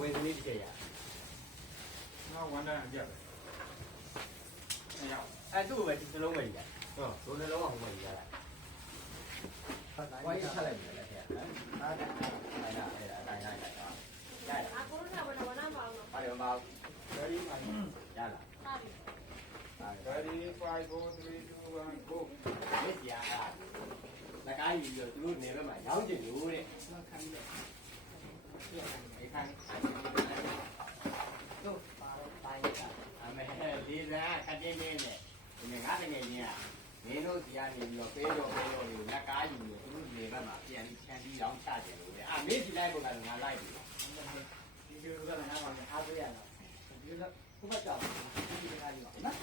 ဝင်စလေးတစ်ချက်ရနောက်ဝန်တန်းအပြတ်ပဲအဲ့သူ့ကိုပဲဒီနှလုံးပဲကြီးရတယ်ဟုတ်ဒိုနှလုံးကဟိုမှာကြီးရတာဝိုင်းချလိုက်တယ်လက်ထက်ဟာဒါအဲ့ဒါအတိုင်းလိုက်တာရတယ်အကိုတို့ကဘယ်လိုနားမအောင်လို့ပါတယ်မပါဘူး ready မှာရလားဟာပြီ ready 5 4 3 2 1 go လက်ကြရတာလက်ကားယူပြီးတော့သူတို့နေဘက်မှာရောင်းကျင်လို့တဲ့ခံပြီးတော့ဒီခိုင်းတို့ပါတော့တိုင်းတာအမေလေးစားခတင်းလေးနဲ့ဒီငါတကယ်ချင်းကမင်းတို့ဒီကနေပြီးတော့ပေးတော့လေးလက်ကားယူပြီးသူတို့နေဘက်မှာပြန်ပြီးခြံပြီးရောင်းချကြတယ်လို့တဲ့မင်းဒီလိုက်ပေါ်ကငါလိုက်ပြီဒီလိုကလည်းငါမှအားပေးရတော့ဒီလိုခုမှကြောက်ဒီကနေ့ပါနော်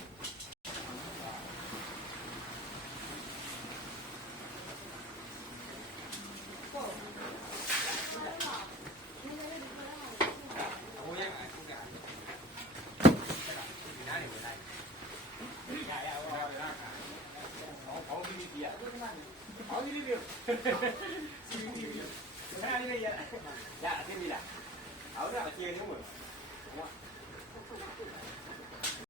စီဗီတီဗီအဲ့ဒါလေးရအသိပြီလားအော်ဒါအခြေအနေဝင်